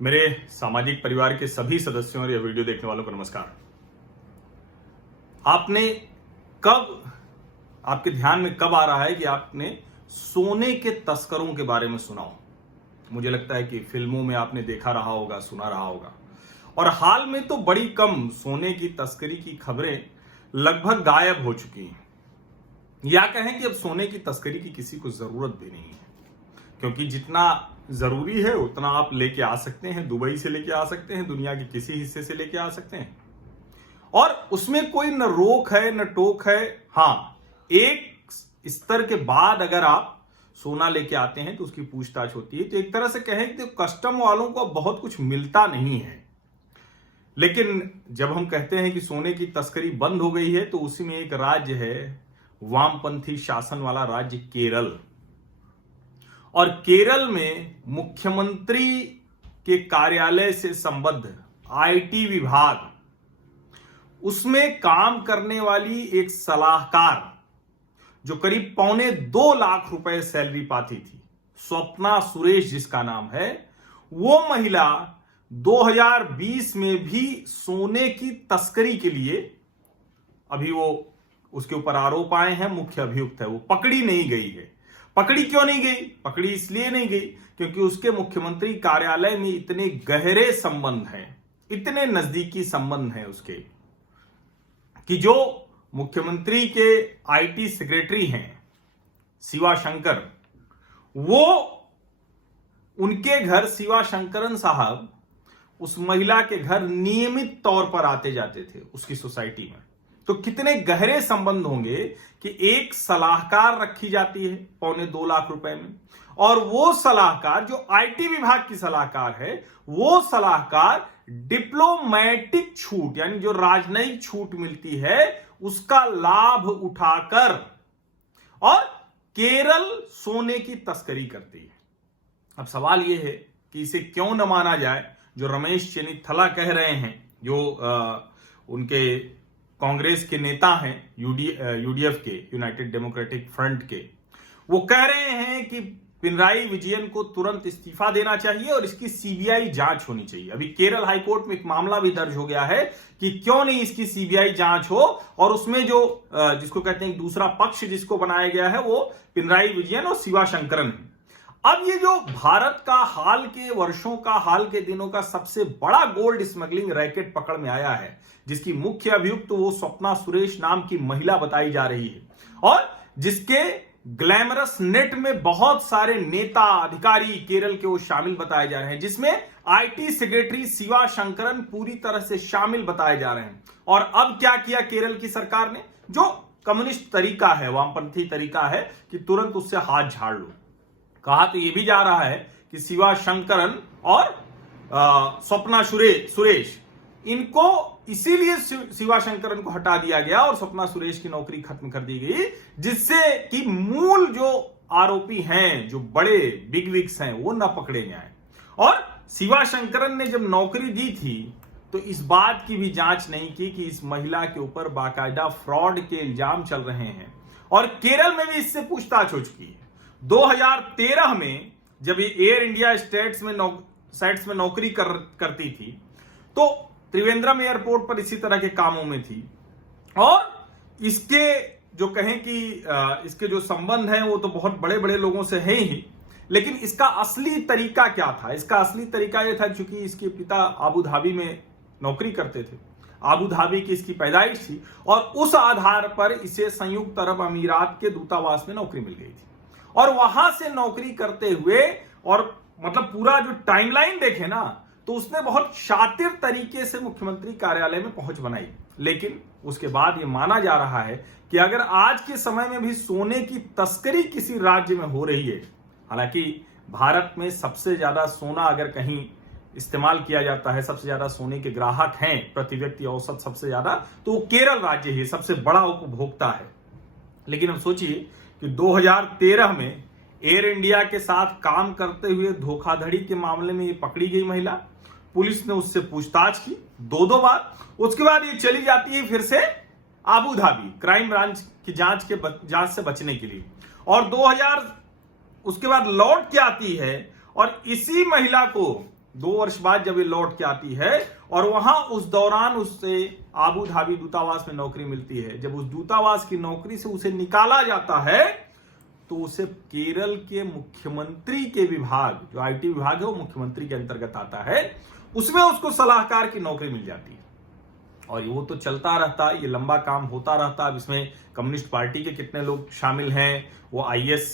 मेरे सामाजिक परिवार के सभी सदस्यों और यह वीडियो देखने वालों को नमस्कार। आपके ध्यान में कब आ रहा है कि आपने सोने के तस्करों के बारे में सुना हो? मुझे लगता है कि फिल्मों में आपने देखा रहा होगा, सुना रहा होगा। और हाल में तो बड़ी कम सोने की तस्करी की खबरें लगभग गायब हो चुकी हैं। या कहें कि अब सोने की तस्करी की किसी को जरूरत भी नहीं है, क्योंकि जितना जरूरी है उतना आप लेके आ सकते हैं। दुबई से लेके आ सकते हैं, दुनिया के किसी हिस्से से लेके आ सकते हैं, और उसमें कोई न रोक है न टोक है। हाँ, एक स्तर के बाद अगर आप सोना लेके आते हैं तो उसकी पूछताछ होती है। तो एक तरह से कहें कि कस्टम वालों को बहुत कुछ मिलता नहीं है। लेकिन जब हम कहते हैं कि सोने की तस्करी बंद हो गई है, तो उसी में एक राज्य है, वामपंथी शासन वाला राज्य केरल। और केरल में मुख्यमंत्री के कार्यालय से संबद्ध आईटी विभाग, उसमें काम करने वाली एक सलाहकार जो करीब 1.25 लाख रुपए सैलरी पाती थी, स्वप्ना सुरेश जिसका नाम है, वो महिला 2020 में भी सोने की तस्करी के लिए, अभी वो उसके ऊपर आरोप आए हैं, मुख्य अभियुक्त है, वो पकड़ी नहीं गई है। पकड़ी क्यों नहीं गई? पकड़ी इसलिए नहीं गई क्योंकि उसके मुख्यमंत्री कार्यालय में इतने गहरे संबंध हैं, इतने नजदीकी संबंध हैं उसके, कि जो मुख्यमंत्री के आईटी सेक्रेटरी हैं शिवा शंकर, वो उनके घर, शिवा शंकरन साहब उस महिला के घर नियमित तौर पर आते जाते थे उसकी सोसाइटी में। तो कितने गहरे संबंध होंगे कि एक सलाहकार रखी जाती है 1.25 लाख रुपए में, और वो सलाहकार जो आईटी विभाग की सलाहकार है, वो सलाहकार डिप्लोमेटिक छूट, यानी जो राजनयिक छूट मिलती है, उसका लाभ उठाकर और केरल सोने की तस्करी करती है। अब सवाल यह है कि इसे क्यों न माना जाए। जो रमेश चेन्निथला कह रहे हैं, जो उनके कांग्रेस के नेता हैं, यूडीएफ के, यूनाइटेड डेमोक्रेटिक फ्रंट के, वो कह रहे हैं कि पिनराई विजयन को तुरंत इस्तीफा देना चाहिए और इसकी सीबीआई जांच होनी चाहिए। अभी केरल हाईकोर्ट में एक मामला भी दर्ज हो गया है कि क्यों नहीं इसकी सीबीआई जांच हो, और उसमें जो जिसको कहते हैं दूसरा पक्ष जिसको बनाया गया है, वो पिनराई विजयन और शिवा शंकरन है। अब ये जो भारत का हाल के वर्षों का, हाल के दिनों का सबसे बड़ा गोल्ड स्मगलिंग रैकेट पकड़ में आया है, जिसकी मुख्य अभियुक्त वो स्वप्ना सुरेश नाम की महिला बताई जा रही है, और जिसके ग्लैमरस नेट में बहुत सारे नेता अधिकारी केरल के वो शामिल बताए जा रहे हैं, जिसमें आईटी सेक्रेटरी शिवा शंकरन पूरी तरह से शामिल बताए जा रहे हैं। और अब क्या किया केरल की सरकार ने, जो कम्युनिस्ट तरीका है, वामपंथी तरीका है, कि तुरंत उससे हाथ झाड़ लो। कहा तो यह भी जा रहा है कि शिवा शंकरन और स्वप्ना सुरेश, इनको इसीलिए शिवा शंकरन को हटा दिया गया और स्वप्ना सुरेश की नौकरी खत्म कर दी गई, जिससे कि मूल जो आरोपी हैं, जो बड़े बिग विग्स हैं, वो न पकड़े जाएं। और शिवा शंकरन ने जब नौकरी दी थी तो इस बात की भी जांच नहीं की कि इस महिला के ऊपर बाकायदा फ्रॉड के इल्जाम चल रहे हैं, और केरल में भी इससे पूछताछ हो चुकी है। 2013 में जब ये एयर इंडिया सेट्स में नौकरी करती थी, तो त्रिवेंद्रम एयरपोर्ट पर इसी तरह के कामों में थी, और इसके जो कहें कि इसके जो संबंध हैं वो तो बहुत बड़े बड़े लोगों से हैं ही। लेकिन इसका असली तरीका क्या था? इसका असली तरीका यह था, चूंकि इसके पिता आबू धाबी में नौकरी करते थे, आबू धाबी की इसकी पैदाइश थी, और उस आधार पर इसे संयुक्त अरब अमीरात के दूतावास में नौकरी मिल गई थी। और वहां से नौकरी करते हुए, और मतलब पूरा जो टाइमलाइन देखे ना, तो उसने बहुत शातिर तरीके से मुख्यमंत्री कार्यालय में पहुंच बनाई। लेकिन उसके बाद यह माना जा रहा है कि अगर आज के समय में भी सोने की तस्करी किसी राज्य में हो रही है, हालांकि भारत में सबसे ज्यादा सोना अगर कहीं इस्तेमाल किया जाता है, सबसे ज्यादा सोने के ग्राहक हैं प्रति व्यक्ति औसत सबसे ज्यादा, तो वो केरल राज्य ही सबसे बड़ा उपभोक्ता है। लेकिन अब सोचिए कि 2013 में एयर इंडिया के साथ काम करते हुए धोखाधड़ी के मामले में ये पकड़ी गई महिला, पुलिस ने उससे पूछताछ की 2 बार। उसके बाद ये चली जाती है फिर से आबू धाबी, क्राइम ब्रांच की जांच से बचने के लिए, और 2000 उसके बाद लौट के आती है, और इसी महिला को 2 वर्ष बाद जब ये लौट के आती है और वहां उस दौरान उससे आबू धाबी दूतावास में नौकरी मिलती है, जब उस दूतावास की नौकरी से उसे निकाला जाता है तो उसे केरल के मुख्यमंत्री के विभाग, जो आईटी विभाग है वो मुख्यमंत्री के अंतर्गत आता है, उसमें उसको सलाहकार की नौकरी मिल जाती है। और वो तो चलता रहता, ये लंबा काम होता रहता। अब इसमें कम्युनिस्ट पार्टी के कितने लोग शामिल हैं, वो आईएएस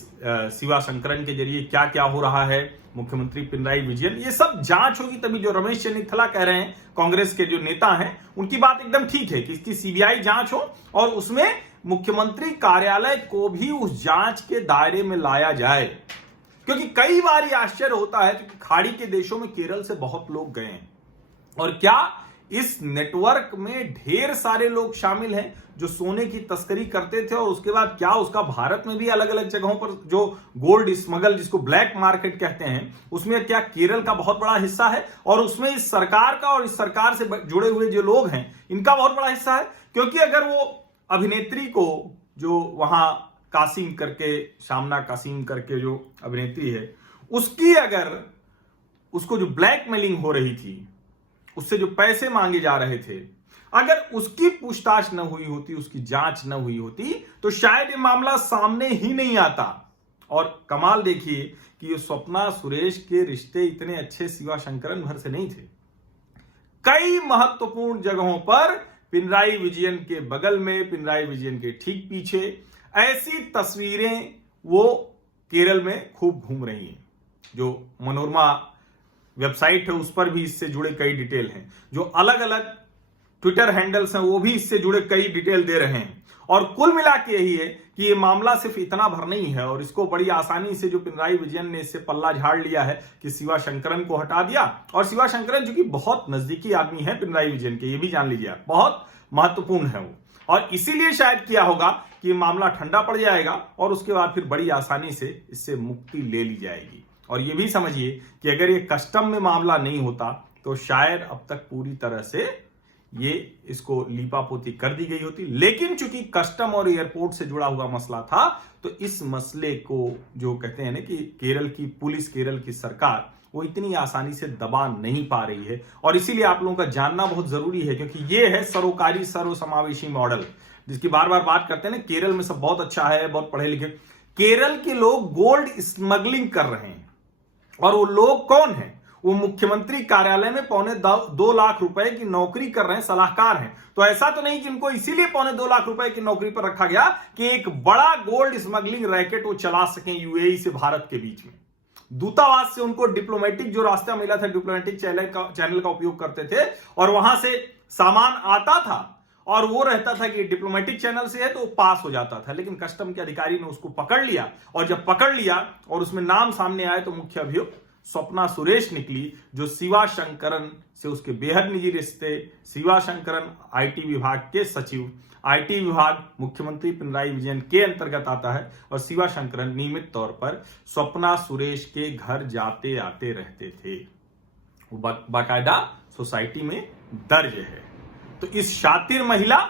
शिवाशंकरन के जरिए क्या क्या हो रहा है, मुख्यमंत्री पिनराई विजयन, ये सब जांच होगी तभी। जो रमेश चन्नीथला कह रहे हैं, कांग्रेस के जो नेता हैं, उनकी बात एकदम ठीक है कि इसकी सीबीआई जांच हो और उसमें मुख्यमंत्री कार्यालय को भी उस जांच के दायरे में लाया जाए। क्योंकि कई बार ये आश्चर्य होता है कि खाड़ी के देशों में केरल से बहुत लोग गए हैं और क्या इस नेटवर्क में ढेर सारे लोग शामिल हैं जो सोने की तस्करी करते थे, और उसके बाद क्या उसका भारत में भी अलग अलग जगहों पर जो गोल्ड स्मगल, जिसको ब्लैक मार्केट कहते हैं, उसमें क्या केरल का बहुत बड़ा हिस्सा है, और उसमें इस सरकार का और इस सरकार से जुड़े हुए जो लोग हैं इनका बहुत बड़ा हिस्सा है। क्योंकि अगर वो अभिनेत्री को, जो वहां कासिम करके, शामना कासिम करके जो अभिनेत्री है, उसकी अगर उसको जो ब्लैकमेलिंग हो रही थी, उससे जो पैसे मांगे जा रहे थे, अगर उसकी पूछताछ न हुई होती, उसकी जांच न हुई होती, तो शायद ये मामला सामने ही नहीं आता। और कमाल देखिए कि ये स्वप्ना सुरेश के रिश्ते इतने अच्छे शिवाशंकरन भर से नहीं थे। कई महत्वपूर्ण जगहों पर पिनराई विजयन के बगल में, पिनराई विजयन के ठीक पीछे ऐसी तस्वीरें वो केरल में खूब घूम रही हैं। जो मनोरमा वेबसाइट है उस पर भी इससे जुड़े कई डिटेल हैं, जो अलग अलग ट्विटर हैंडल्स हैं वो भी इससे जुड़े कई डिटेल दे रहे हैं। और कुल मिला के यही है कि ये मामला सिर्फ इतना भर नहीं है, और इसको बड़ी आसानी से जो पिनराई विजयन ने इससे पल्ला झाड़ लिया है कि शिवाशंकरन को हटा दिया। और शिवाशंकरन जो कि बहुत नजदीकी आदमी है पिनराई विजयन के, ये भी जान लीजिए, बहुत महत्वपूर्ण है वो, और इसीलिए शायद किया होगा कि ये मामला ठंडा पड़ जाएगा और उसके बाद फिर बड़ी आसानी से इससे मुक्ति ले ली जाएगी। और ये भी समझिए कि अगर ये कस्टम में मामला नहीं होता तो शायद अब तक पूरी तरह से ये इसको लीपापोती कर दी गई होती। लेकिन चूंकि कस्टम और एयरपोर्ट से जुड़ा हुआ मसला था, तो इस मसले को जो कहते हैं ना कि केरल की पुलिस, केरल की सरकार, वो इतनी आसानी से दबा नहीं पा रही है। और इसीलिए आप लोगों का जानना बहुत जरूरी है, क्योंकि ये है सरोकारी सर्वसमावेशी मॉडल, जिसकी बार बार बात करते हैं ना, केरल में सब बहुत अच्छा है, बहुत पढ़े लिखे। केरल के लोग गोल्ड स्मगलिंग कर रहे हैं, और वो लोग कौन हैं? वो मुख्यमंत्री कार्यालय में 2.25 लाख रुपए की नौकरी कर रहे हैं, सलाहकार हैं। तो ऐसा तो नहीं कि इनको इसीलिए 2.25 लाख रुपए की नौकरी पर रखा गया कि एक बड़ा गोल्ड स्मगलिंग रैकेट वो चला सकें यूएई से भारत के बीच में। दूतावास से उनको डिप्लोमेटिक जो रास्ता मिला था, डिप्लोमेटिक चैनल का उपयोग करते थे, और वहां से सामान आता था और वो रहता था कि डिप्लोमेटिक चैनल से है तो पास हो जाता था। लेकिन कस्टम के अधिकारी ने उसको पकड़ लिया, और जब पकड़ लिया और उसमें नाम सामने आए तो मुख्य अभियुक्त स्वप्ना सुरेश निकली, जो शिवाशंकरन से उसके बेहद निजी रिश्ते। शिवाशंकरन आईटी विभाग के सचिव, आईटी विभाग मुख्यमंत्री पिनराई विजयन के अंतर्गत आता है, और शिवाशंकरन नियमित तौर पर स्वप्ना सुरेश के घर जाते आते रहते थे। वो बाकायदा सोसाइटी में दर्ज है। तो इस शातिर महिला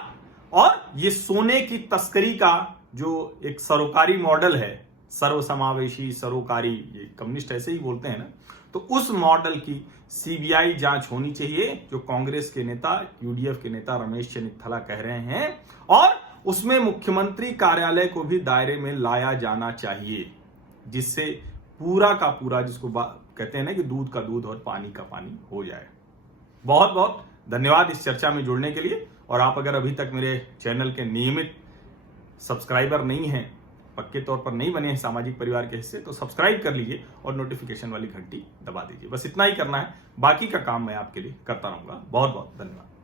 और ये सोने की तस्करी का जो एक सरोकारी मॉडल है, सर्वसमावेशी सरोकारी, ये कम्युनिस्ट ऐसे ही बोलते हैं ना, तो उस मॉडल की सीबीआई जांच होनी चाहिए, जो कांग्रेस के नेता, यूडीएफ के नेता रमेश चन्नीथला कह रहे हैं, और उसमें मुख्यमंत्री कार्यालय को भी दायरे में लाया जाना चाहिए, जिससे पूरा का पूरा, जिसको कहते हैं ना कि दूध का दूध और पानी का पानी हो जाए। बहुत बहुत धन्यवाद इस चर्चा में जुड़ने के लिए। और आप अगर अभी तक मेरे चैनल के नियमित सब्सक्राइबर नहीं हैं, पक्के तौर पर नहीं बने हैं सामाजिक परिवार के हिस्से, तो सब्सक्राइब कर लीजिए और नोटिफिकेशन वाली घंटी दबा दीजिए। बस इतना ही करना है, बाकी का काम मैं आपके लिए करता रहूंगा। बहुत बहुत धन्यवाद।